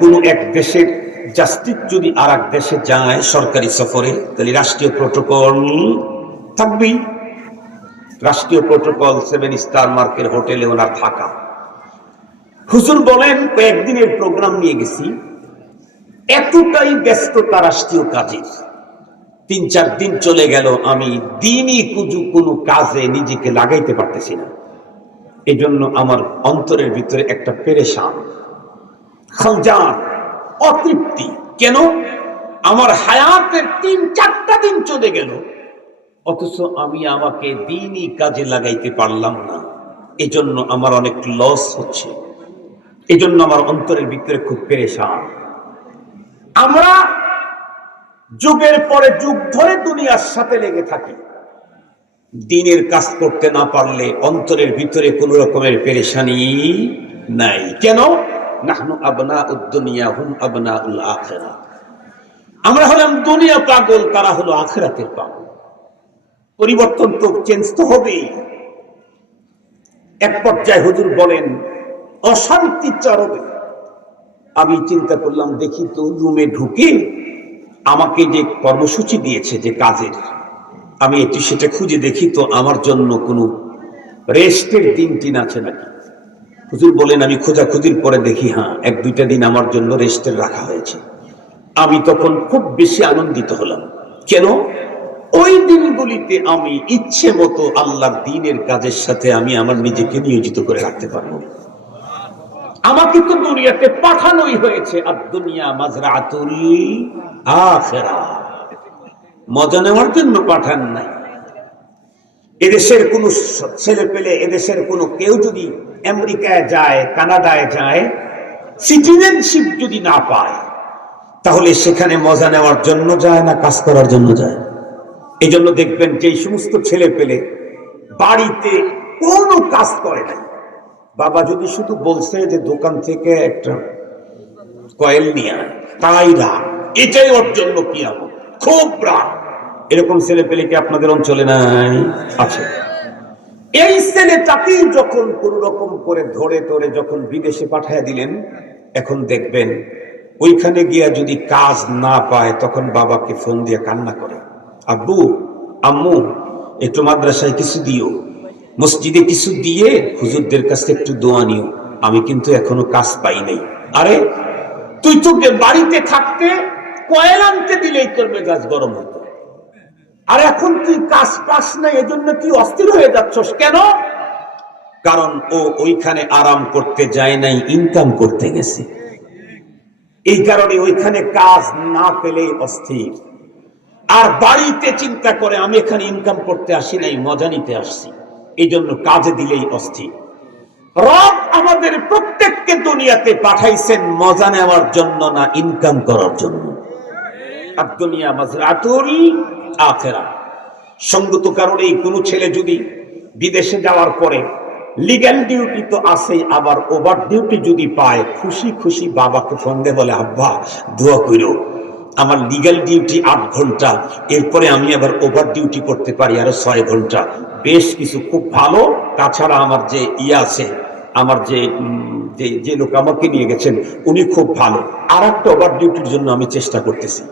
কোন এক দেশের জাস্টিস যদি আর এক দেশে যায় সরকারি সফরে, তাহলে রাষ্ট্রীয় প্রোটোকল থাকবেই। রাষ্ট্রীয় প্রোটোকল 7 স্টার মার্কের হোটেলে ওনার থাকা। হুজুর বলেন, কয়েকদিনের প্রোগ্রাম নিয়ে গেছি, এতটাই ব্যস্ততা রাষ্ট্রীয় কাজের, 3-4 দিন চলে গেল, আমি দিনই কোনো কাজে নিজেকে লাগাইতে পারতেছি না। এই জন্য আমার অন্তরের ভিতরে একটা পেরেশান, খালজান, অতৃপ্তি। কেন? আমার হায়াতের 3-4টা দিন চলে গেল, অথচ আমি আমাকে দিনই কাজে লাগাইতে পারলাম না। এজন্য আমার অনেক লস হচ্ছে, এজন্য আমার অন্তরের ভিতরে খুব পেরেশান। আমরা যুগের পরে যুগ ধরে দুনিয়ার সাথে লেগে থাকি, দিনের কাজ করতে না পারলে অন্তরের ভিতরে কোন রকমের পেরেশানি নাই। কেন? নাহনু আবনাউদ দুনিয়া হুম আবনাউল আখিরাহ। আমরা হলাম দুনিয়া পাগল, তারা হলো আখিরাতের পাগল। পরিবর্তন তো, চেঞ্জ তো হবেই। এক পর্যায়ে হুজুর বলেন, অশান্তি চরমে। আমি চিন্তা করলাম, দেখি তো রুমে ঢুকে আমাকে যে কর্মসূচি দিয়েছে যে কাজের, আমি একটু সেটা খুঁজে দেখি তো আমার জন্য কোনো রেস্টের দিন টিন আছে নাকি। হুজুর বলেন, আমি খোঁজাখুঁজির পরে দেখি, হ্যাঁ, 1-2টা দিন আমার জন্য রেস্টের রাখা হয়েছে। আমি তখন খুব বেশি আনন্দিত হলাম। কেন? ওই দিনগুলিতে আমি ইচ্ছে মতো আল্লাহর দ্বীনের কাজের সাথে আমি আমার নিজেকে নিয়োজিত করে রাখতে পারবো। আমাকে তো দুনিয়াতে পাঠানোই হয়েছে, আর দুনিয়া মাজরাতুল আখিরাহ, মজা নেওয়ার জন্য পাঠান নাই। এদেশের কোন ছেলে পেলে, এদেশের কোন কেউ যদি আমেরিকায় যায়, কানাডায় যায়, সিটিজেনশিপ যদি না পায়, তাহলে সেখানে মজা নেওয়ার জন্য যায় না, কাজ করার জন্য যায়। এই জন্য দেখবেন যে সমস্ত ছেলে পেলে বাড়িতে কোনো কাজ করে নাই, বাবা যদি শুধু বলছে যে দোকান থেকে একটা কয়েল নিয়ে আয়, তাই রাগ, এটাই ওর জন্য কি আমল, খুব রাগ। এরকম ছেলে পেলে কি আপনাদের অঞ্চলে নাই? আছে। এই ছেলেটাকেই যখন কোন রকম করে ধরে ধরে যখন বিদেশে পাঠিয়ে দিলেন, এখন দেখবেন ওইখানে গিয়া যদি কাজ না পায়, তখন বাবাকে ফোন দিয়ে কান্না করে, আব্বু, আম্মু, একটু মাদ্রাসায় কিছু দিও, মসজিদে কিছু দিয়ে হুজুরদের কাছে একটু দোয়া নিও, আমি কিন্তু এখনো কাজ পাই নাই। আরে তুই তো বাড়িতে থাকতে কয়েল আনতে দিলেই তোর মেজাজ গরম হতো, আর এখন তুই কাজ পাস না, এজন্য তুই অস্থির হয়ে যাচ্ছস কেন? কারণ ও ওইখানে আরাম করতে যায় নাই, ইনকাম করতে গেছে। এই কারণে ওইখানে কাজ না পেলেই অস্থির, আর বাড়িতে চিন্তা করে আমি এখানে ইনকাম করতে আসি নাই, মজা নিতে আসছি, এই জন্য কাজে দিলেই অস্থির। রব আমাদের প্রত্যেককে দুনিয়াতে পাঠাইছেন মজা নেওয়ার জন্য না, ইনকাম করার জন্য। আর দুনিয়া মাজরাতুল আখিরাহ। সঙ্গত কারণেই কোনো ছেলে যদি বিদেশে যাওয়ার পরে লিগ্যাল ডিউটি তো আছেই, আবার ওভার ডিউটি যদি পায়, খুশি খুশি বাবাকে ফোন দিয়ে বলে, আব্বা দোয়া কইরো, আমার লিগ্যাল ডিউটি 8 ঘন্টা, এরপরে আমি আবার ওভার ডিউটি করতে পারি আরো 6 ঘন্টা, বেশ কিছু, খুব ভালো। তাছাড়া আমার যে আছে, আমার যে লোক আমাকে নিয়ে গেছেন উনি খুব ভালো, আর একটা ওভার ডিউটির জন্য আমি চেষ্টা করতেছি।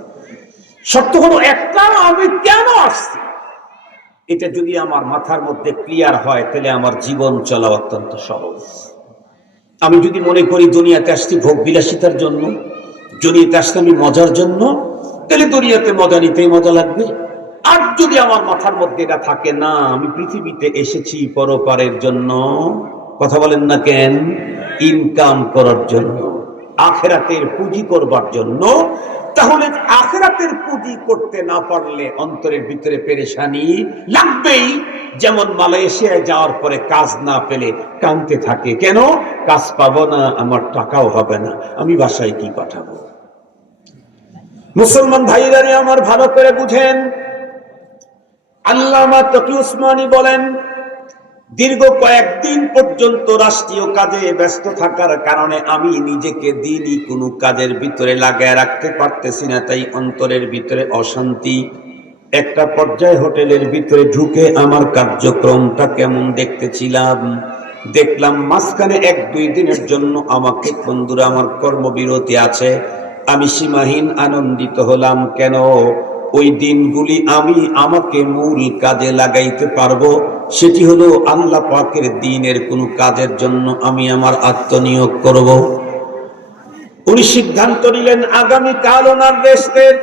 সত্য হলো একটা, আমি কেন আসছি এটা যদি আমার মাথার মধ্যে ক্লিয়ার হয়, তাহলে আমার জীবন চলা অত্যন্ত সহজ। আমি যদি মনে করি দুনিয়াতে আসছি ভোগ বিলাসিতার জন্য, দুনিয়াতে আসছি আমি মজার জন্য, তাহলে দুনিয়াতে মজা নিতেই মজা লাগবে। আর যদি আমার মাথার মধ্যে এটা থাকে, না আমি পৃথিবীতে এসেছি পরপারের জন্য, কথা বলেন না কেন, ইনকাম করার জন্য, আখিরাতের পুঁজি করবার জন্য, তাহলে আখিরাতের পুঁজি করতে না পারলে অন্তরের ভিতরে পেরেশানি লাগবেই। যেমন মালয়েশিয়ায় যাওয়ার পরে কাজ না পেলে কাঁদতে থাকে, কেন? কাজ পাবো না, আমার টাকাও হবে না, আমি বাসায় কি পাঠাবো? মুসলমান ভাইরা আমার ভালো করে বুঝেন, আল্লামা তকি উসমানী বলেন, দীর্ঘ কয়েকদিন পর্যন্ত রাষ্ট্রীয় কাজে ব্যস্ত থাকার কারণে আমি নিজেকে দিনই কোনো কাজের ভিতরে লাগায় রাখতে পারতেছি না, তাই অন্তরের ভিতরে অশান্তি। একটা পর্যায়ে হোটেলের ভিতরে ঢুকে আমার কার্যক্রমটা কেমন দেখতেছিলাম, দেখলাম মাঝখানে 1-2 দিনের জন্য আমাকে, বন্ধুরা আমার, কর্মবিরতি আছে। আমি সীমাহীন আনন্দিত হলাম। কেন? ওই দিনগুলি আমি আমাকে মূল কাজে লাগাইতে পারবো। সেটি হলো আল্লাহ পাকের দ্বীনের কোনো কাজের জন্য আমি আমার আত্মনিয়োগ করব। উনি সিদ্ধান্ত নিলেন আগামীকাল ওনার রেস্টের।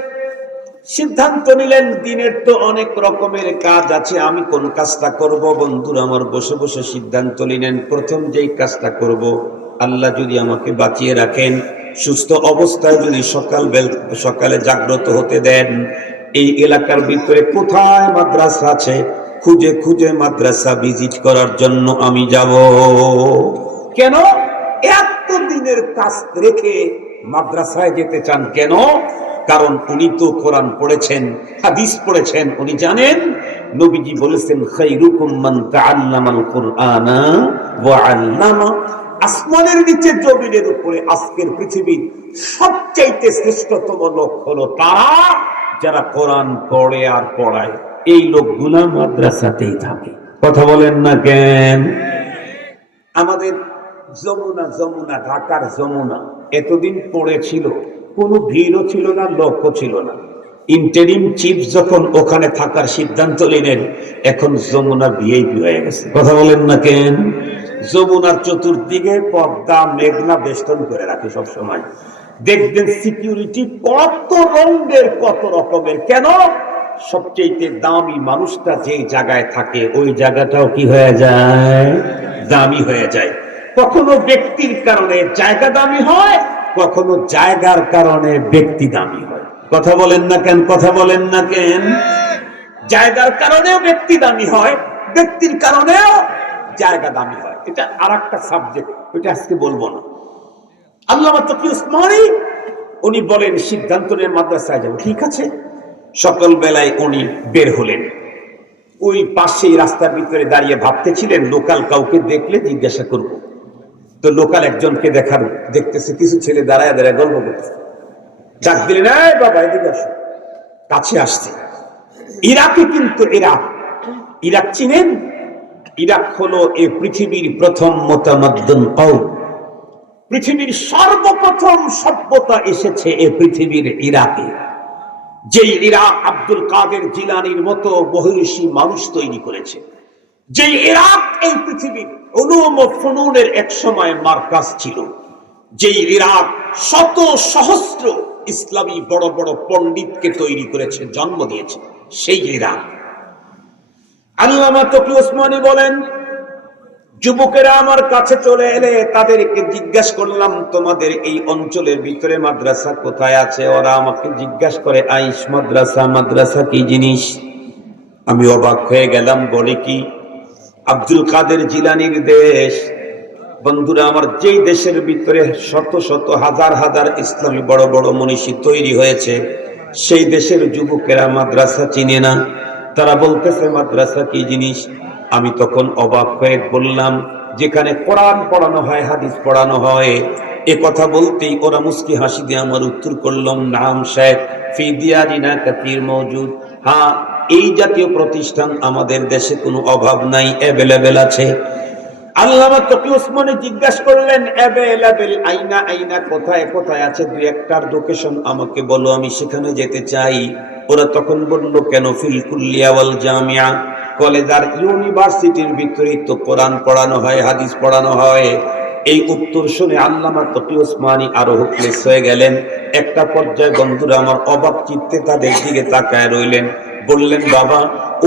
সিদ্ধান্ত নিলেন দিনের তো অনেক রকমের কাজ আছে, আমি কোন কাজটা করব? বন্ধুরা আমার, বসে বসে সিদ্ধান্ত নিলেন প্রথম যেই কাজটা করব, আল্লাহ যদি আমাকে বাঁচিয়ে রাখেন, সুস্থ অবস্থায় যদি সকালে জাগ্রত হতে দেন, এই এলাকার ভিতরে কোথায় মাদ্রাসা আছে খুঁজে খুঁজে মাদ্রাসা ভিজিট করার জন্য আমি যাব। কেন? এত দিনের কাজ রেখে মাদ্রাসায় যেতে চান কেন? কারণ উনি তো কোরআন পড়েছেন, হাদিস পড়েছেন, উনি জানেন নবীজি বলেছেন খায়রুকুম মান তাআল্লামাল কুরআনা ওয়া আল্লামা। আসমানের নিচে জমিনের উপরে আজকের পৃথিবীর সবচাইতে শ্রেষ্ঠতম লোক হলো তারা যারা কোরআন পড়ে আর পড়ায়। এই লোকগুলা মাদ্রাসাতেই থাকে। কথা বলেন না কেন? আমাদের যমুনা, ঢাকার যমুনা এতদিন পড়েছিল, কোনো ভিড়ও ছিল না, লোকও ছিল না। ইন্টারিম চিফ যখন ওখানে থাকার সিদ্ধান্ত নিলেন, এখন যমুনা ভিআইপি হয়ে গেছে। কথা বলেন না কেন? যমুনার চতুর্দিকে পর্দা মেঘনা বেষ্টন করে রাখে সব সময়। দেখবেন সিকিউরিটি কত রঙের, কত রকমের। কেন? সবচেয়ে দামি মানুষটা যে জায়গায় থাকে ওই জায়গাটাও কি হয়ে যায়? দামি হয়ে যায়। কখনো ব্যক্তির কারণে জায়গা দামি হয়, কখনো জায়গার কারণে ব্যক্তি দামি হয়। কথা বলেন না কেন? কথা বলেন না কেন? জায়গার কারণেও ব্যক্তি দামি হয়, ব্যক্তির কারণেও জায়গা দামি হয়। এটা আর একটা সাবজেক্ট, ওইটা আজকে বলবো না। আল্লামা তকি উসমানী উনি বলেন সিদ্ধান্ত নিয়ে মাদ্রাসায় যাবো। ঠিক আছে। সকাল বেলায় উনি বের হলেন। ওই পাশেই রাস্তার ভিতরে দাঁড়িয়ে ভাবতেছিলেন লোকাল কাউকে দেখলে জিজ্ঞাসা করব। তো লোকাল একজনকে দেখতেছে কিছু ছেলে দাঁড়ায় দাঁড়ায় গল্প করতেছে। ডাক দিলেন, এই বাবা এদিকে আসো। কাছে আসছে। ইরাকে, কিন্তু ইরাক চিনেন? ইরাক হলো এই পৃথিবীর প্রথম মুতামাদ্দিন কওম। পৃথিবীর সর্বপ্রথম সভ্যতা এসেছে এই পৃথিবীর ইরাকে। যেই ইরাক আব্দুল কাদের জিলানীর মতো বহির্ষী মানুষ তৈরি করেছে, যে ইরাক এই পৃথিবীর উলুম ও ফুনুনের এক সময় মার্কাজ ছিল, যেই ইরাক শত সহস্র ইসলামী বড় বড় পণ্ডিতকে তৈরি করেছে, জন্ম দিয়েছে, সেই ইরাক। আল্লামা তকি উসমানী বলেন, যুবকেরা আমার কাছে চলে এলে তাদেরকে জিজ্ঞাসা করলাম তোমাদের এই অঞ্চলের ভিতরে মাদ্রাসা কোথায় আছে? ওরা আমাকে জিজ্ঞাসা করে আইস মাদ্রাসা, মাদ্রাসা কি জিনিস? আমি অবাক হয়ে গেলাম। বলে কি? আব্দুল কাদের জিলানীর দেশ। বন্ধুরা আমার, যেই দেশের ভিতরে শত শত হাজার হাজার ইসলামী বড় বড় মনীষী তৈরি হয়েছে, সেই দেশের যুবকেরা মাদ্রাসা চিনে না। তারা বলতেছে মাদ্রাসা কি জিনিস? আমি তখন অবাক হয়ে বললাম, যেখানে কোরআন পড়ানো হয়, হাদিস পড়ানো হয়। এ কথা বলতেই ওরা মুস্কি হাসি দিয়ে আমার উত্তর করলাম, নাম শেখ ফি দিয়ারিনা কাতির মওজুদ। হ্যাঁ, এই জাতীয় প্রতিষ্ঠান আমাদের দেশে কোনো অভাব নাই, অ্যাভেলেবেল আছে। আল্লামা তকি উসমানী জিজ্ঞাসা করলেন, অ্যাভেলেবেল আইনা আইনা, কোথায় কোথায় আছে? দুই একটার লোকেশন আমাকে বলো, আমি সেখানে যেতে চাই। ওরা তখন বলল, কেন? ফিল কুল্লিয়া ওয়াল জামিয়া, কলেজ আর ইউনিভার্সিটির ভিতরেই তো কোরআন পড়ানো হয়, হাদিস পড়ানো হয়। এই উত্তর শুনে আল্লামা তকি উসমানী আরো হুকলেস হয়ে গেলেন। একটা পর্যায়ে বন্ধুরা আমার অবাক চিত্তে তাদের দিকে তাকায় রইলেন। বললেন, বাবা,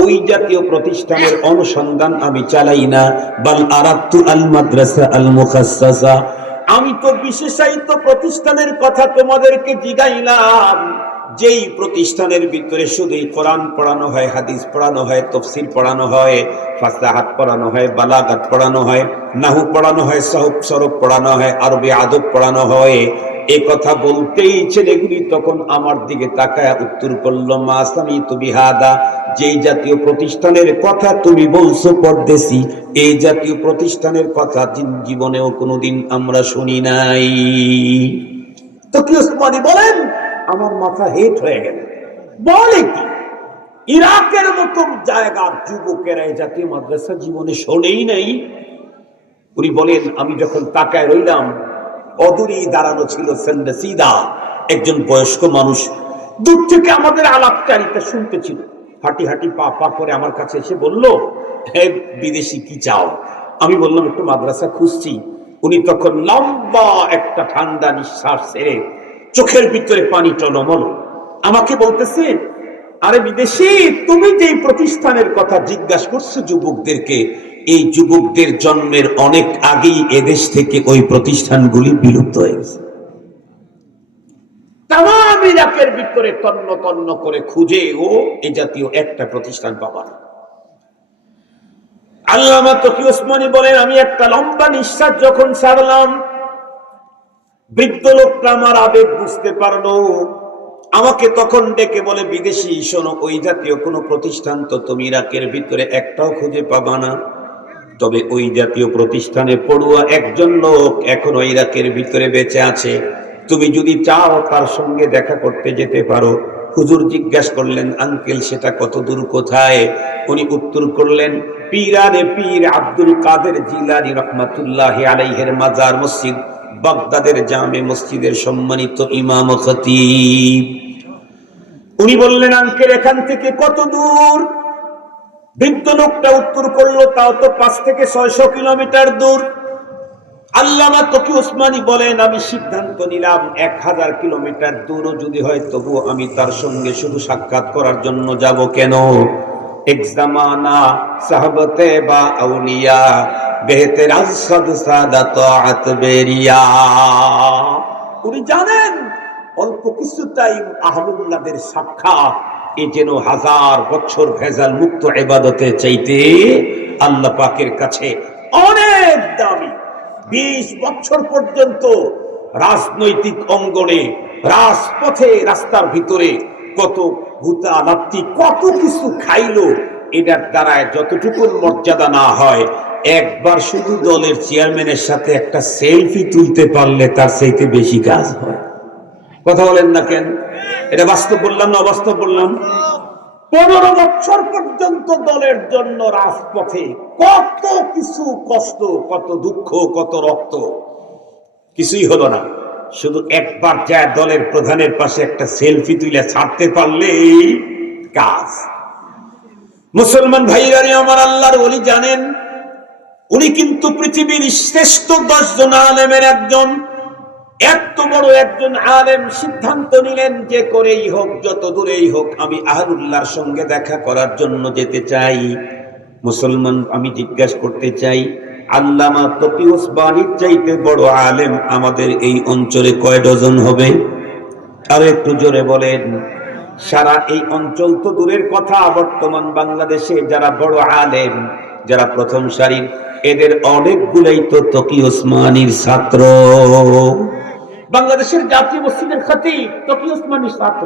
ওই জাতীয় প্রতিষ্ঠানের অনুসন্ধান আমি চালাই না, বাল আরাদতু আল মাদ্রাসা আল মুখাসসাসা, আমি তো বিশেষায়িত প্রতিষ্ঠানের কথা তোমাদেরকে জিগাইলাম, যেই প্রতিষ্ঠানের ভিতরে শুধুই কোরআন পড়ানো হয়, হাদিস পড়ানো হয়, তাফসীর পড়ানো হয়, ফাসাহাত পড়ানো হয়, বালাগাত পড়ানো হয়, নাহু পড়ানো হয়, সরফ পড়ানো হয়, আরবি আদব পড়ানো হয়। এই কথা বলতেই ছেলেগুলি তখন আমার দিকে তাকায় উত্তর করল, মা সামিতু বিহাদা, যেই জাতীয় প্রতিষ্ঠানের কথা তুমি বলছো পরদেশি, এই জাতীয় প্রতিষ্ঠানের কথা জীবনেও কোনোদিন আমরা শুনি নাই। তো কি উসমানী বলেন, আমার মাথা হেট হয়ে গেল। বলে কি? ইরাকের মতো জায়গার যুবকেরা এই জাতীয় মাদ্রাসা জীবনে শোনেই নাই। উনি বলেন, আমি যখন তাকায় রইলাম, অদূরেই দাঁড়ানো ছিল সিদা একজন বয়স্ক মানুষ, দূর থেকে আমাদের আলাপচারিতা শুনতেছিল। হাঁটি হাঁটি পা পা করে আমার কাছে এসে বলল, হে বিদেশি, কি চাও? আমি বললাম, একটু মাদ্রাসা খুঁজছি। উনি তখন লম্বা একটা ঠান্ডা নিঃশ্বাস ছেড়ে চোখের ভিতরে পানি টলমল আমাকে বলতেছে, আরে বিদেশি, তুমি যে প্রতিষ্ঠানের কথা জিজ্ঞাসা করছো যুবকদেরকে, এই যুবকদের জন্মের অনেক আগেই এদেশ থেকে ওই প্রতিষ্ঠানগুলি বিলুপ্ত হয়ে গেছে। তাম ইরাকের ভিতরে তন্ন তন্ন করে খুঁজে ও এই জাতীয় একটা প্রতিষ্ঠান পাবা না। আল্লামা তকি ওসমানী বলেন, আমি একটা লম্বা নিঃশ্বাস যখন ছাড়লাম, বৃদ্ধ লোকটা আমার আবেগ বুঝতে পারলো। আমাকে তখন ডেকে বলে, বিদেশি শোনো, ওই জাতীয় কোনো প্রতিষ্ঠান তো তুমি ইরাকের ভিতরে একটাও খুঁজে পাবা না। তবে ওই জাতীয় প্রতিষ্ঠানে পড়ুয়া একজন লোক এখনো ইরাকের ভিতরে বেঁচে আছে। তুমি যদি চাও তার সঙ্গে দেখা করতে যেতে পারো। হুজুর জিজ্ঞাসা করলেন, আঙ্কেল সেটা কত দূর, কোথায়? উনি উত্তর করলেন, পীরানে পীর আব্দুল কাদের জিলানী রহমাতুল্লাহি আলাইহির মাজার মসজিদ, বাগদাদের জামে মসজিদের সম্মানিত ইমাম ও খতিব। উনি বললেন, আঙ্কেল এখান থেকে কত দূর? বৃদ্ধ লোকটা উত্তর করলো, তাও তো 5 থেকে 600 কিলোমিটার দূর। আল্লামা তকি ওসমানী বলেন, আমি সিদ্ধান্ত নিলাম 1000 কিলোমিটার দূরও যদি হয় তবু আমি তার সঙ্গে শুধু সাক্ষাৎ করার জন্য যাব। কেন? এক জামানা সাহাবতে বা আউলিয়া বেহতের আসদ সাদাত আতবেরিয়া। উনি জানেন অল্প কিছু টাইম আহলুল্লাহদের সাক্ষাৎ এ যেন 1000 বছর ভেজাল মুক্ত ইবাদতের চাইতে আল্লাহ পাকের কাছে অনেক দামি। 20 বছর পর্যন্ত রাজনৈতিক অঙ্গনে, রাজপথে, রাস্তার ভিতরে কত ভূতালাপ্তি, কত কিছু খাইলো, এটার দ্বারা যতটুকু মর্যাদা না হয়, একবার শুধু দলের চেয়ারম্যানের সাথে একটা সেলফি তুলতে পারলে তার চাইতে বেশি কাজ হয়। কথা বলেন না কেন? এটা বাস্তব বললাম না অবাস্তব বললাম? 15 বছর পর্যন্ত দলের জন্য রাজপথে কত কিছু কষ্ট, কত দুঃখ, কত রক্ত, কিছুই হলো না। শুধু একবার যায় দলের প্রধানের পাশে একটা সেলফি তুলে ছাড়তে পারলে কাজ। মুসলমান ভাইরা, আমার আল্লাহর ওলি জানেন, উনি কিন্তু পৃথিবীর শ্রেষ্ঠ 10 জন আলেমের একজন। এত বড় একজন আলেম সিদ্ধান্ত নিলেন, যে করেই হোক, যত দূরেই হোক, আমি আহলুল্লাহর সঙ্গে দেখা করার জন্য যেতে চাই। মুসলমান, আমি জিজ্ঞাসা করতে চাই, আল্লামা তকি ওসমানীর চাইতে বড় আলেম আমাদের এই অঞ্চলে কয় ডজন হবে? আর একটু জোরে বলেন। সারা এই অঞ্চল তো দূরের কথা, বর্তমান বাংলাদেশে যারা বড় আলেম, যারা প্রথম সারির, এদের অনেকগুলাই তো তকি ওসমানীর ছাত্র। বাংলাদেশের জাতীয় মসজিদের খতিব তকি ওসমানীর ছাত্র।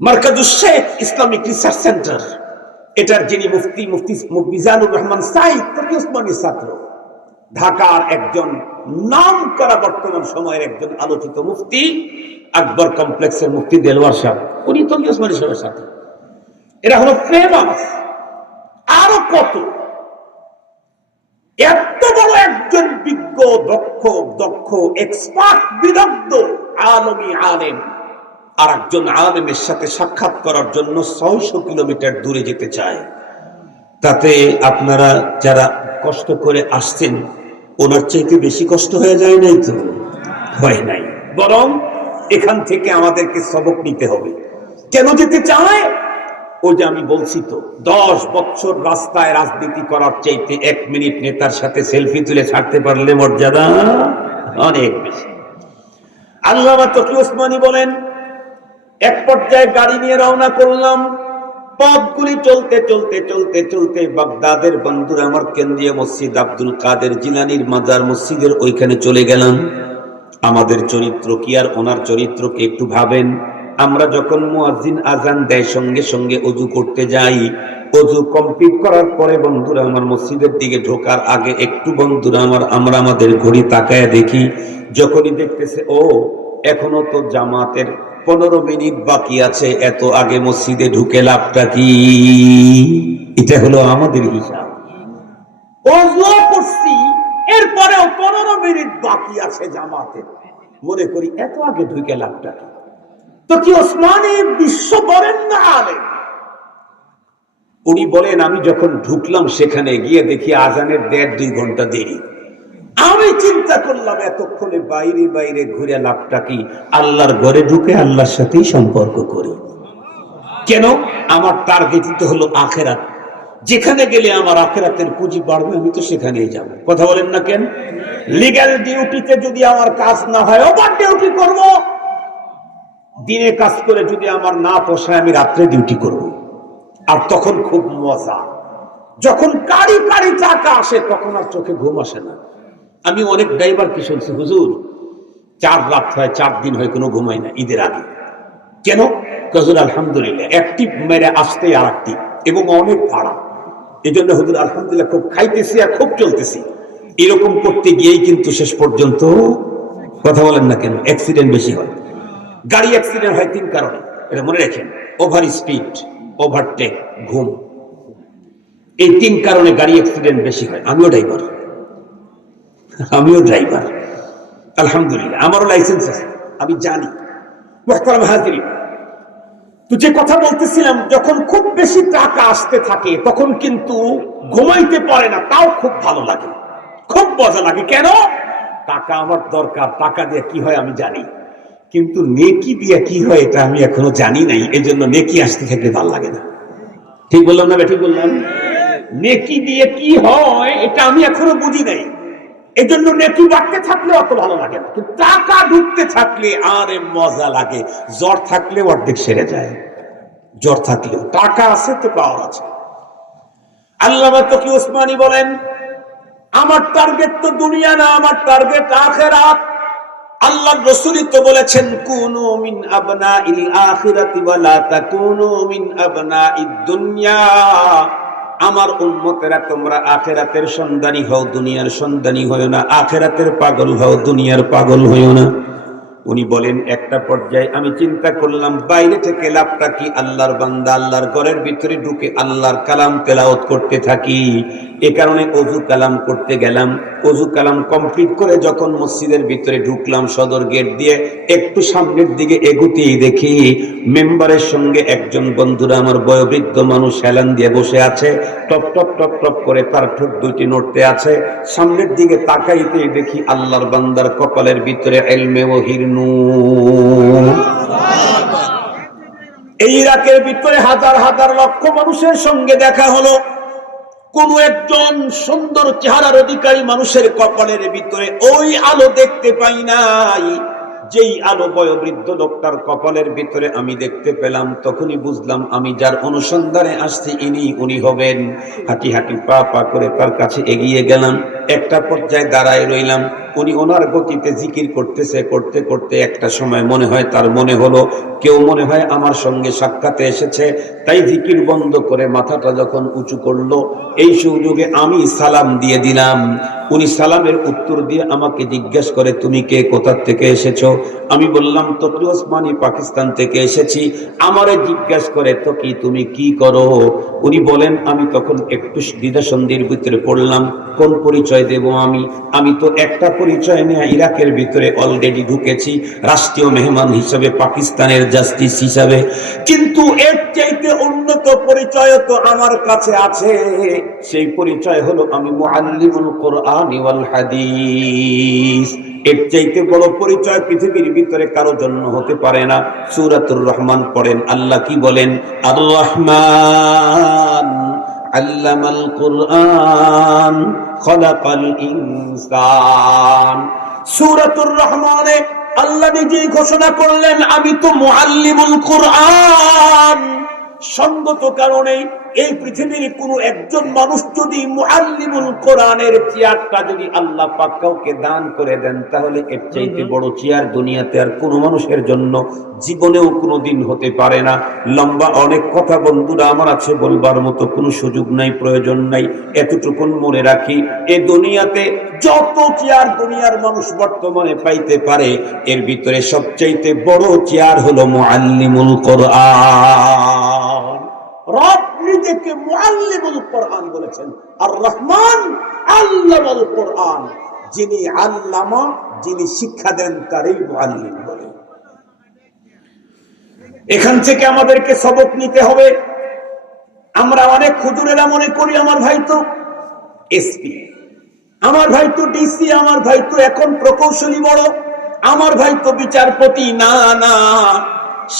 মারকাজুস শেখ ইসলামিক রিসার্চ সেন্টার, এটার যিনি মুফতি, মুফতি মিজানুর রহমান সাইদ, তকি ওসমানীর ছাত্র। ঢাকার একজন নাম করা বর্তমান সময়ের একজন আলোচিত মুফতি, আকবর কমপ্লেক্সের মুফতি দেলওয়ার সাহেব, উনি তকি ওসমানী সাহেবের ছাত্র। এরা হলো ফেমাস। আরো কত এত বড় একজন বিজ্ঞ, দক্ষ এক্সপার্ট, বিদগ্ধ আলমী আলেম আর একজন আলেমের সাথে সাক্ষাৎ করার জন্য 600 কিলোমিটার দূরে যেতে চায়। তাতে আপনারা যারা কষ্ট করে আসছেন, ওনার চাইতে বেশি কষ্ট হয়ে যায় নাই তো? হয় নাই। বরং এখান থেকে আমাদেরকে সবক নিতে হবে। কেন যেতে চায়? ওই যে আমি বলছি তো, 10 বছর রাস্তায় রাজনীতি করার চাইতে 1 মিনিট নেতার সাথে সেলফি তুলে ছাড়তে পারলে মর্যাদা অনেক বেশি। আল্লামা তকি ওসমানী বলেন, এক পর্যায়ে গাড়ি নিয়ে রওনা করলাম। পথগুলি চলতে চলতে চলতে চলতে বাগদাদের বন্ধুরা আমার কেন্দ্রীয় মসজিদ আব্দুল কাদের জিলানীর মাজার মসজিদের ওইখানে চলে গেলাম। আমাদের চরিত্র কি আর ওনার চরিত্রকে একটু ভাবেন। আমরা যখন মুয়াজ্জিন আজান দেয় সঙ্গে সঙ্গে ওযু করতে যাই। ওযু কমপ্লিট করার পরে বন্ধুরা আমার মসজিদের দিকে ঢোকার আগে একটু বন্ধুরা আমরা আমাদের ঘড়ি তাকায় দেখি। যখনই দেখতেছে ও এখনো তো জামাতের 15 মিনিট বাকি আছে, এত আগে মসজিদে ঢুকে লাভটা কি? এটা হলো আমাদের হিসাব। ওযু করছি, আছে জামাতে, মনে করি এত আগে ঢুকে লাভটা কি? তো কি ওসমানী বিশ্ব বলেন না আলেম? উনি বলেন আমি যখন ঢুকলাম সেখানে গিয়ে দেখি আজানের 1.5-2 ঘন্টা দেরি। আমি চিন্তা করলাম এতক্ষণে বাইরে বাইরে ঘুরে লাভটা কি? আল্লাহর ঘরে ঢুকে আল্লাহর সাথেই সম্পর্ক করি। কেন? আমার টার্গেট হলো আখেরাত। যেখানে গেলে আমার আখেরাতের পুঁজি বাড়বে আমি তো সেখানেই যাব। কথা বলেন না কেন? লিগ্যাল ডিউটিতে যদি আমার কাজ না হয় ওভার ডিউটি করব। দিনে কাজ করে যদি আমার না পোষায় আমি রাত্রে ডিউটি করব। আর তখন খুব মজা, যখন কারি কারি টাকা আসে তখন আর চোখে ঘুম আসে না। আমি অনেক ড্রাইভার কি শুনছি, হুজুর 4 রাত হয় 4 দিন হয় কোনো ঘুমাই না ঈদের আগে। কেন? হুজুর আলহামদুলিল্লাহ অ্যাক্টিভ মেরে আসতে আর অ্যাক্টিভ এবং অনেক ভাড়া, এই জন্য হুজুর আলহামদুলিল্লাহ খুব খাইতেছি আর খুব চলতেছি। এরকম করতে গিয়েই কিন্তু শেষ পর্যন্ত, কথা বলেন না কেন, অ্যাক্সিডেন্ট বেশি হয়। গাড়ি অ্যাক্সিডেন্ট হয় 3 কারণে, এটা মনে রাখেন। ওভার স্পিড, ওভারটেক, ঘুম, এই 3 কারণে গাড়ি অ্যাক্সিডেন্ট বেশি হয়। আমিও ড্রাইভার আলহামদুলিল্লাহ, আমারও লাইসেন্স আছে, আমি জানি। মুহতারাম হাজিরিন, তো যে কথা বলতেছিলাম, যখন খুব বেশি টাকা আসতে থাকে তখন কিন্তু ঘুমাইতে পারে না, তাও খুব ভালো লাগে, খুব মজা লাগে। কেন? টাকা আমার দরকার, টাকা দিয়ে কি হয় আমি জানি, কিন্তু নেকি দিয়ে কি হয় এটা আমি এখনো জানি নাই। এজন্য নেকি আসতে থাকলে ভালো লাগে না। ঠিক বললাম না? ঠিক বললাম? নেকি দিয়ে কি হয় এটা আমি এখনো বুঝি নাই, এজন্য নেকি বাড়তে থাকলে অত ভালো লাগে না, কিন্তু টাকা ঢুকতে থাকলে আরে মজা লাগে। জ্বর থাকলে অর্ধেক সেরে যায়, জ্বর থাকলেও টাকা আছে তো পাওয়ার আছে। আল্লামা তকি ওসমানী বলেন, আমার টার্গেট তো দুনিয়া না, আমার টার্গেট আখিরাত। আল্লাহর রাসূলই তো বলেছেন, কুনু মিন আবনাইল আখিরাতি ওয়া লা তাকুনু মিন আবনাইদ দুনিয়া। আমার উম্মতেরা তোমরা আখিরাতের সন্ধানী হও, দুনিয়ার সন্ধানী হও না। আখিরাতের পাগল হও, দুনিয়ার পাগল হও না। উনি বলেন, একটা পর্যায়ে আমি চিন্তা করলাম বাইরে থেকে লাভটা কি? আল্লাহর বান্দা আল্লাহর ঘরের ভিতরে ঢুকে আল্লাহর কালাম তেলাওয়াত করতে থাকি। এ কারণে ওযু কালাম করতে গেলাম। ওযু কালাম কমপ্লিট করে যখন মসজিদের ভিতরে ঢুকলাম সদর গেট দিয়ে, একটু সামনের দিকে এগুতেই দেখি মেম্বারের সঙ্গে একজন বন্ধুরা আমার বয়োবৃদ্ধ মানুষ হেলান দিয়ে বসে আছে। টপ টপ টপ টপ করে তার ঠোঁট দুইটি নড়তে আছে। সামনের দিকে তাকাইতেই দেখি আল্লাহর বান্দার কপালের ভিতরে ইলমে ওহীর নূর। এই ইরাকের ভিতরে হাজার হাজার লক্ষ মানুষের সঙ্গে দেখা হলো, কোন একজন সুন্দর চেহারার অধিকারী মানুষের কপালের ভিতরে ওই আলো দেখতে পাই নাই যেই আলো বয়োবৃদ্ধ লোকটার কপালের ভিতরে আমি দেখতে পেলাম। তখনই বুঝলাম আমি যার অনুসন্ধানে আসছি উনি হবেন। হাঁটি হাঁটি পা পা করে তার কাছে এগিয়ে গেলাম। একটা পর্যায়ে দাঁড়ায় রইলাম। উনি ওনার গতিতে জিকির করতেছে, করতে করতে একটা সময় মনে হয় তার মনে হলো কেউ মনে হয় আমার সঙ্গে সাক্ষাতে এসেছে, তাই জিকির বন্ধ করে মাথাটা যখন উঁচু করলো, এই সুযোগে আমি সালাম দিয়ে দিলাম। উনি সালামের উত্তর দিয়ে আমাকে জিজ্ঞাসা করে, তুমি কে, কোথা থেকে এসেছো? আমি বললাম, তকি ওসমানী, পাকিস্তান থেকে এসেছি। আমারে জিজ্ঞাসা করে, তো কি তুমি কি করো? উনি বলেন, আমি তখন একটু দ্বিধাসন্ধির ভিতরে পড়লাম, কোন পরিচয় দেব আমি? আমি তো একটা পরিচয় নিয়ে ইরাকের ভিতরে অলরেডি ঢুকেছি, রাষ্ট্রীয় মেহমান হিসেবে, পাকিস্তানের জাস্টিস হিসাবে, কিন্তু এর চাইতে উন্নত পরিচয় তো আমার কাছে আছে। সেই পরিচয় হলো আমি মুআল্লিমুল কোরআন ওয়াল হাদিস। এর চাইতে বড় পরিচয় পৃথিবীর ভিতরে কারো জন্য হতে পারে না। সূরাতুর রহমান পড়েন, আল্লাহ কি বলেন? আর রহমান আল্লামাল কুরআন খলাকাল ইনসান। সূরাতুর রহমানে আল্লাহ নিজেই ঘোষণা করলেন, আমি তো মুআল্লিমুল কোরআন। সঙ্গত কারণে এই পৃথিবীর কোন একজন মানুষ যদি মুআল্লিমুল কোরআনের চেয়ারটা যদি আল্লাহ পাক কাউকে দান করে দেন, তাহলে এর চাইতে বড় চেয়ার দুনিয়াতে আর কোনো মানুষের জন্য জীবনেও কোনোদিন হতে পারে না। লম্বা অনেক কথা বন্ধুরা আমার আছে, বলবার মতো কোনো সুযোগ নাই, প্রয়োজন নাই। এতটুকুন মনে রাখি, এ দুনিয়াতে যত চেয়ার দুনিয়ার মানুষ বর্তমানে পাইতে পারে, এর ভিতরে সবচাইতে বড় চেয়ার হলো মুআল্লিমুল কোরআন। রব নিজেকে মুআল্লিমুল কোরআন বলেছেন। আর রহমান আল্লামাল কোরআন, যিনি আল্লামা যিনি শিক্ষা দেন তারই মুআল্লিম বলে। এখান থেকে আমাদেরকে সবক নিতে হবে। আমরা অনেক হুজুরেরা মনে করি আমার ভাই তো এসপি, আমার ভাই তো ডিসি, আমার ভাই তো এখন প্রকৌশলী বড়, আমার ভাই তো বিচারপতি। না না,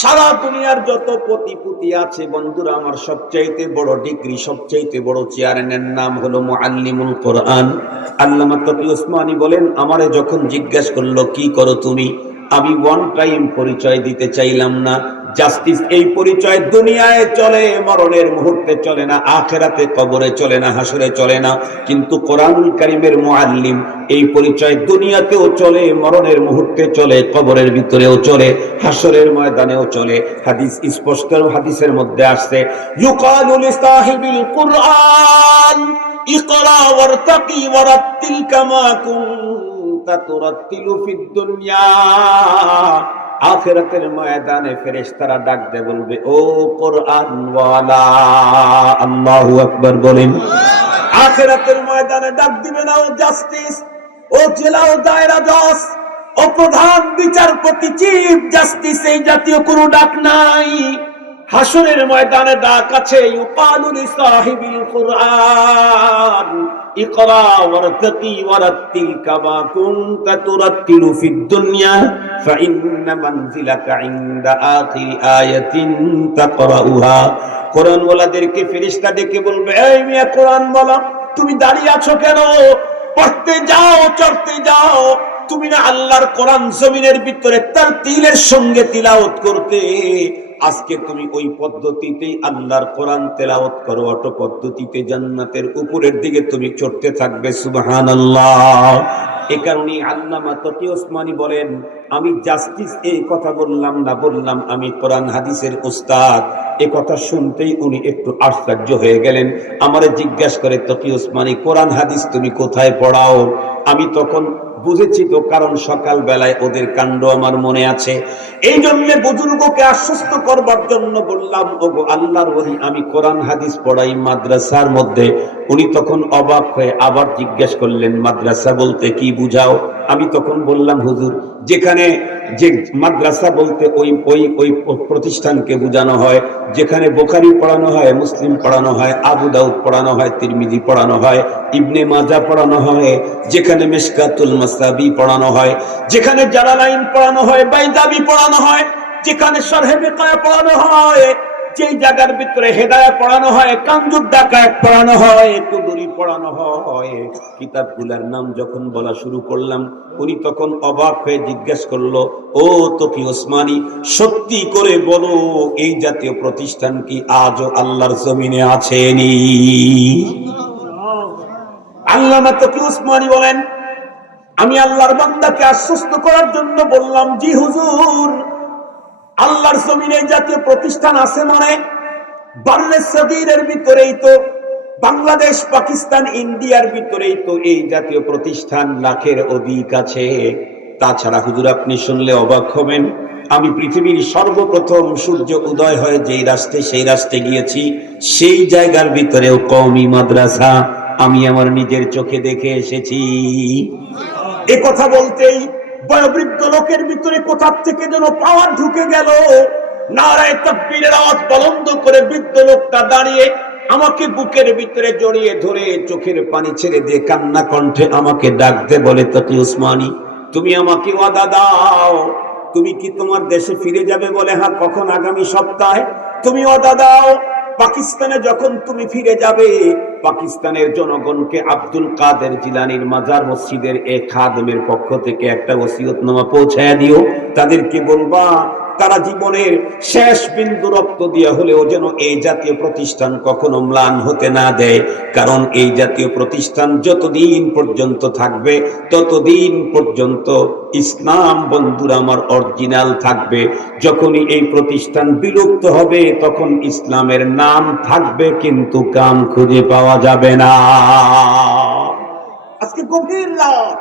সারা দুনিয়ার যত পতিপুতি আছে বন্ধুরা, আমার সবচাইতে বড় ডিগ্রি, সবচাইতে বড় চেয়ারম্যানের নাম হলো মুআল্লিমুল কোরআন। আল্লামা তকি ওসমানী বলেন, আমারে যখন জিজ্ঞাসা করলো কি করো তুমি, আমি ওয়ান টাইম পরিচয় দিতে চাইলাম না। জাস্টিস এই পরিচয় দুনিয়ায় চলে, মরণের মুহূর্তে চলে না, আখিরাতে কবরে চলে না, হাসরে চলে না। কিন্তু কোরআনুল কারীমের মুআল্লিম এই পরিচয় দুনিয়াতেও চলে, মরণের মুহূর্তে চলে, কবরের ভিতরেও চলে, হাসরের ময়দানেও চলে। হাদিস স্পষ্ট, হাদিসের মধ্যে আসছে, ইউকালু লিসাহিবিল কুরআন ইকরা ওয়ারতাকি ওয়ারাত্তিল কামা কুনতা তুরাত্তিলু ফিদ দুনিয়া। আখিরাতের ময়দানে ফেরেশতারা ডাক দিয়ে বলবে, ও কোরআন ওয়ালা, আল্লাহু আকবার বলেন। আখিরাতের ময়দানে ডাক দিবে না, ও জাস্টিস, ও জেলা ও দায়রা জজ, ও প্রধান বিচারপতি, চিফ জাস্টিস, এই জাতীয় কোনো ডাক নাই। হাসরের ময়দানে ডাক আছে, ইউকালু লিসাহিবিল কুরআন ইকরা ওয়ারতাকি ওয়ারাত্তিল কামা কুনতা তুরাত্তিলু ফিদ দুনিয়া ফাইন্না মানজিলাকা ইনদা আখিরি আয়াতিন তাকরাউহা। কোরআন ওয়ালাদেরকে ফেরেশতা ডেকে বলবে, এই মিয়া কোরআন বলো, তুমি দাঁড়িয়ে আছো কেন? পড়তে যাও, চড়তে যাও। তুমি না আল্লাহর কোরআন জমিনের ভিতরে তারতিলের সঙ্গে তিলাওয়াত করতে, আজকে তুমি ওই পদ্ধতিতেই আল্লাহর কোরআন তেলাওয়াত করো, অটো পদ্ধতিতে জান্নাতের উপরের দিকে তুমি চড়তে থাকবে। সুবহানাল্লাহ। এই কারণে আল্লামা তকি ওসমানী বলেন, আমি জাস্টিস এই কথা বললাম না, বললাম আমি কোরআন হাদিসের উস্তাদ। এই কথা শুনতেই উনি একটু আশ্চর্য হয়ে গেলেন। আমারে জিজ্ঞাসা করে, তকি ওসমানী কোরআন হাদিস তুমি কোথায় পড়াও? আমি তখন বুঝেছি তো, কারণ সকাল বেলায় ওদের কাণ্ড আমার মনে আছে। এই জন্য বুজুর্গকে আশ্বস্ত করবার জন্য বললাম, ওগো আল্লাহর ওলি, আমি কোরআন হাদিস পড়াই মাদ্রাসার মধ্যে। উনি তখন অবাক হয়ে আবার জিজ্ঞেস করলেন, মাদ্রাসা বলতে কি বুঝাও? আমি তখন বললাম, হুজুর, যেখানে যে মাদ্রাসা বলতে ওই ওই ওই প্রতিষ্ঠানকে বোঝানো হয় যেখানে বুখারী পড়ানো হয়, মুসলিম পড়ানো হয়, আবু দাউদ পড়ানো হয়, তিরমিজি পড়ানো হয়, ইবনে মাজাহ পড়ানো হয়, যেখানে মিশকাতুল মাসাবি পড়ানো হয়, যেখানে জালালাইন পড়ানো হয়, বাইদাবি পড়ানো হয়, যেখানে শরহে বিকায়া পড়ানো হয়, যেই জায়গার ভিতরে হেদায়া পড়ানো হয়, কানজুদ দাকায়েক পড়ানো হয়, কুদুরি পড়ানো হয়। কিতাবগুলোর নাম যখন বলা শুরু করলাম, উনি তখন অবাক হয়ে জিজ্ঞেস করলো, ও তকি ওসমানী, সত্যি করে বলো, এই জাতীয় প্রতিষ্ঠান কি আজও আল্লাহর জমিনে আছেনি? আল্লামা তকি ওসমানী বলেন, আমি আল্লাহর বান্দাকে আশ্বস্ত করার জন্য বললাম, জি হুজুর, আল্লাহর জমিনে জাতীয় প্রতিষ্ঠান আছে। মানে বাংলাদেশ সদীরের ভিতরেই তো, বাংলাদেশ, পাকিস্তান, ইন্ডিয়ার ভিতরেই তো এই জাতীয় প্রতিষ্ঠান লাখের অধিক আছে। তাছাড়া হুজুর, আপনি শুনলে অবাক হবেন, আমি পৃথিবীর সর্বপ্রথম সূর্য উদয় হয় যেই রাস্তায়, সেই রাস্তায় গিয়েছি, সেই জায়গার ভিতরেও কওমি মাদ্রাসা আমি আমার নিজের চোখে দেখে এসেছি। এ কথা বলতেই বয়োবৃদ্ধ লোকের ভিতরে কোথা থেকে যেন পাওয়ার ঢুকে গেল। নারায়ে তাকবীরের আওয়াজ বলন্দ করে বৃদ্ধ লোকটা দাঁড়িয়ে আমাকে বুকের ভিতরে জড়িয়ে ধরে চোখের পানি ছেড়ে দিয়ে কান্না কণ্ঠে আমাকে ডাক দে বলে, তকি ওসমানী, তুমি আমাকে ওয়াদা দাও, তুমি কি তোমার দেশে ফিরে যাবে? বলে, হ্যাঁ। কখন? আগামী সপ্তাহে। তুমি ওয়াদা দাও, পাকিস্তানে যখন তুমি ফিরে যাবে, পাকিস্তানের জনগণকে আব্দুল কাদের জিলানীর মাজার মসজিদের এক খাদেমের পক্ষ থেকে একটা ওসিয়তনামা পৌঁছায়া দিও। তাদেরকে বলবা, তারা জীবনের শেষ বিন্দু রক্ত দিয়ে হলেও যেন এই জাতীয় প্রতিষ্ঠান কখনো ম্লান হতে না দেয়। কারণ এই জাতীয় প্রতিষ্ঠান যতদিন পর্যন্ত থাকবে, ততদিন পর্যন্ত ইসলাম, বন্ধুরা আমার, অরিজিনাল থাকবে। যখনই এই প্রতিষ্ঠান বিলুপ্ত হবে, তখন ইসলামের নাম থাকবে, কিন্তু কাম খুঁজে পাওয়া যাবে না। আজকে গভীর রাত,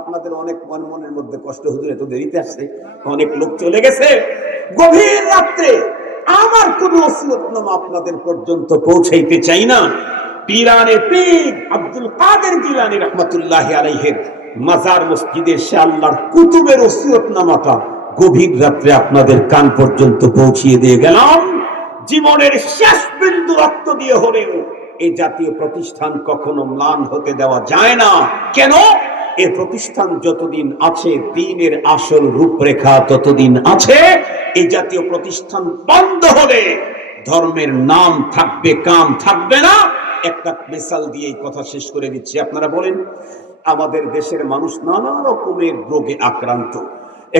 আপনাদের অনেক মনের মধ্যে কষ্ট, হুজুর এত দেরিতে আসছে, অনেক লোক চলে গেছে। গভীর রাত্রে আমার কোন ওসিয়তনামা আপনাদের পর্যন্ত পৌঁছাইতে চাই না। পীরানে পীর আব্দুল কাদের জিলানী রাহমাতুল্লাহি আলাইহি মাজার মসজিদে সে আল্লাহর কুতুবের ওসিয়তনামাটা গভীর রাত্রে আপনাদের কান পর্যন্ত পৌঁছিয়ে দিয়ে গেলাম। জীবনের শেষ বিন্দু রক্ত দিয়ে হলেও এই জাতীয় প্রতিষ্ঠান কখনো ম্লান হতে দেওয়া যায় না। কেন? এই প্রতিষ্ঠান যতদিন আছে, দ্বীনের আসল রূপরেখা ততদিন আছে। এই জাতীয় প্রতিষ্ঠান বন্ধ হলে ধর্মের নাম থাকবে, কাম থাকবে না। একটা মিসাল দিয়ে এই কথা শেষ করে দিচ্ছি। আপনারা বলেন, আমাদের দেশের মানুষ নানা রকমের রোগে আক্রান্ত,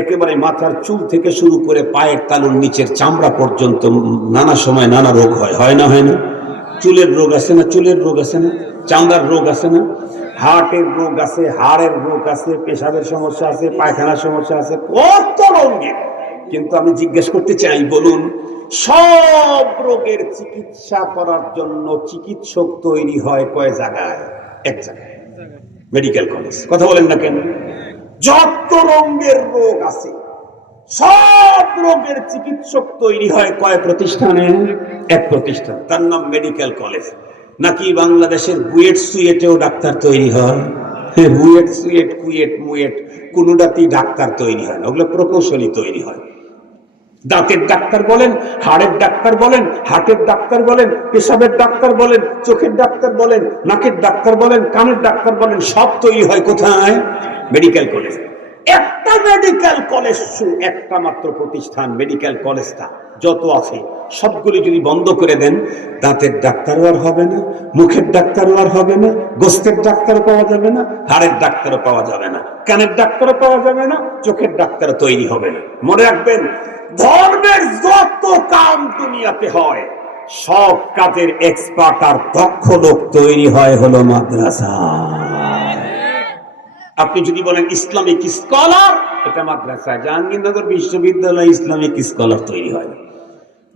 একেবারে মাথার চুল থেকে শুরু করে পায়ের তালুর নিচের চামড়া পর্যন্ত নানা সময় নানা রোগ হয়, হয় না? হয় না? চুলের রোগ আছে না? চুলের রোগ আছে না? চামড়ার রোগ আছে না? হার্টের রোগ আছে, হাড়ের রোগ আছে, পেশাবের সমস্যা আছে, পায়খানার সমস্যা আছে, কত রোগের। কিন্তু আমি জিজ্ঞেস করতে চাই, বলুন, সব রোগের চিকিৎসা করার জন্য চিকিৎসক তৈরি হয় কয় জায়গায়? এক জায়গায়, মেডিকেল কলেজ। কথা বলেন না কেন? যত রঙের রোগ আছে সব রোগের চিকিৎসক তৈরি হয় কয় প্রতিষ্ঠানে? এক প্রতিষ্ঠান, তার নাম মেডিকেল কলেজ। নাকি বাংলাদেশের বুয়েট সুয়েটেও ডাক্তার তৈরি হয়? বুয়েট সুয়েট কুয়েট মুয়েট কোনটাতেই ডাক্তার তৈরি হয় না, ওগুলো প্রকৌশলী তৈরি হয়। দাঁতের ডাক্তার বলেন, হাড়ের ডাক্তার বলেন, হার্টের ডাক্তার বলেন, পেশাবের ডাক্তার বলেন, চোখের ডাক্তার বলেন, নাকের ডাক্তার বলেন, কানের ডাক্তার বলেন, সব তৈরি হয় কোথায়? Medical college. একটা মেডিকেল কলেজ, একটা মাত্র প্রতিষ্ঠান মেডিকেল কলেজটা। যত আছে সবগুলি যদি বন্ধ করে দেন, দাঁতের ডাক্তারও আর হবে না, মুখের ডাক্তারও আর হবে না, গোস্তের ডাক্তারও পাওয়া যাবে না, হাড়ের ডাক্তারও পাওয়া যাবে না, কানের ডাক্তারও পাওয়া যাবে না, চোখের ডাক্তারও তৈরি হবে না। মনে রাখবেন, ধর্মের যত কাম দুনিয়াতে হয় সব কাজের এক্সপার্ট আর দক্ষ লোক তৈরি হয় হলো মাদ্রাসা। আপনি যদি বলেন ইসলামিক স্কলার, এটা মাদ্রাসা। জাহাঙ্গীরনগর বিশ্ববিদ্যালয় ইসলামিক স্কলার তৈরি হয়।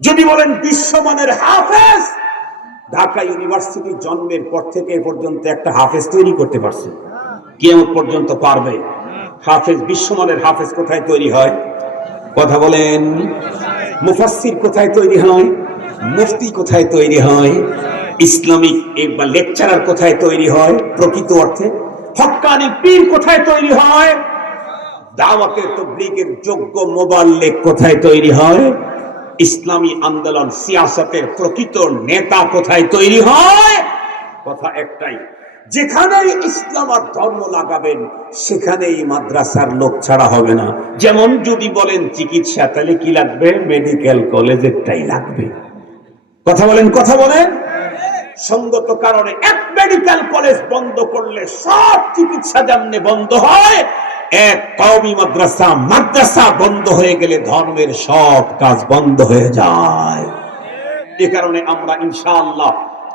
যদি বলেন বিশ্বমানের হাফেজ, ঢাকা ইউনিভার্সিটি জন্মের পর থেকে এ পর্যন্ত একটা হাফেজ তৈরি করতে পারছে? কিয়ামত পর্যন্ত পারবে? হাফেজ, বিশ্বমানের হাফেজ কোথায় তৈরি হয়? কথা বলেন। মুফাসসির কোথায় তৈরি হয়? মুফতি কোথায় তৈরি হয়? ইসলামিক লেকচারার কোথায় তৈরি হয় প্রকৃত অর্থে? হক্কানি পীর কোথায় তৈরি হয়? দাওয়াতে তাবলীগের যোগ্য মোবাল্লিগ কোথায় তৈরি হয়? ইসলামী আন্দোলন সিয়াসতের প্রকৃত নেতা কোথায় তৈরি হয়? কথা একটাই, যেখানেই ইসলাম আর ধর্ম লাগাবেন সেখানেই মাদ্রাসার লোক ছাড়া হবে না। যেমন যদি বলেন চিকিৎসা, তাহলে কি লাগবে? মেডিকেল কলেজেরটাই লাগবে। কথা বলেন, কথা বলেন। সঙ্গত কারণে এক মেডিকেল কলেজ বন্ধ করলে সব চিকিৎসা যেমনি বন্ধ হয়, এক কওমি মাদ্রাসা, মাদ্রাসা বন্ধ হয়ে গেলে ধর্মের সব কাজ বন্ধ হয়ে যায়। এ কারণে আমরা ইনশাআল্লাহ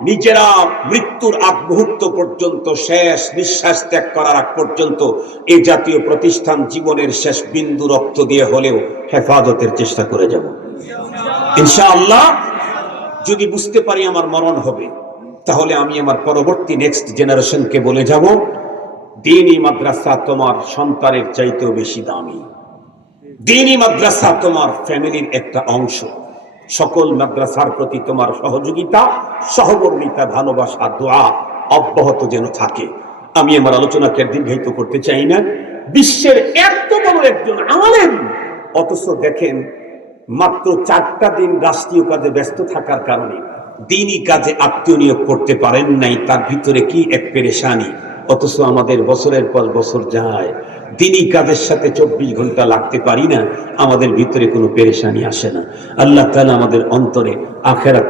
নিজেরা মৃত্যুর আগ মুহূর্ত পর্যন্ত, শেষ নিঃশ্বাস ত্যাগ করার আগ পর্যন্ত এই জাতীয় প্রতিষ্ঠান জীবনের শেষ বিন্দু রক্ত দিয়ে হলেও হেফাজতের চেষ্টা করে যাব ইনশাআল্লাহ। যদি বুঝতে পারি আমার মরণ হবে, তাহলে আমি আমার পরবর্তী নেক্সট জেনারেশনকে বলে যাব, দ্বীনি মাদ্রাসা তোমার সন্তানের চাইতেও বেশি দামি। দ্বীনি মাদ্রাসা তোমার ফ্যামিলির একটা অংশ। সকল মাদ্রাসার প্রতি তোমার সহযোগিতা, সহমর্মিতা, ভালোবাসা, দোয়া অব্যাহত যেন থাকে। আমি আমার আলোচনাকে দীর্ঘায়িত করতে চাই না। বিশ্বের এত বড় একজন আলেম, অথচ দেখেন মাত্র 4টা দিন রাষ্ট্রীয় কাজে ব্যস্ত থাকার কারণে দ্বীনি কাজে আত্মীয় নিয়োগ করতে পারেন নাই। তার ভিতরে কি এক পেরেশানি। অথচ আমাদের বছরের পর বছর যায়, দ্বীনি কাজের সাথে 24 ঘন্টা লাগতে পারি না, আমাদের ভিতরে কোনো পেরেশানি আসে না। আল্লাহ তাআলা আমাদের অন্তরে আখিরাত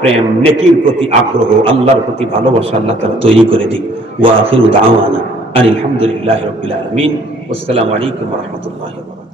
প্রেম, নেকির প্রতি আগ্রহ, আল্লাহর প্রতি ভালোবাসা আল্লাহ তাআলা তৈরি করে দিক। ওয়া আখিরু দাওয়ানা আলহামদুলিল্লাহি রাব্বিল আলামিন। আসসালামু আলাইকুম ওয়া রাহমাতুল্লাহি ওয়া বারাকাতুহু।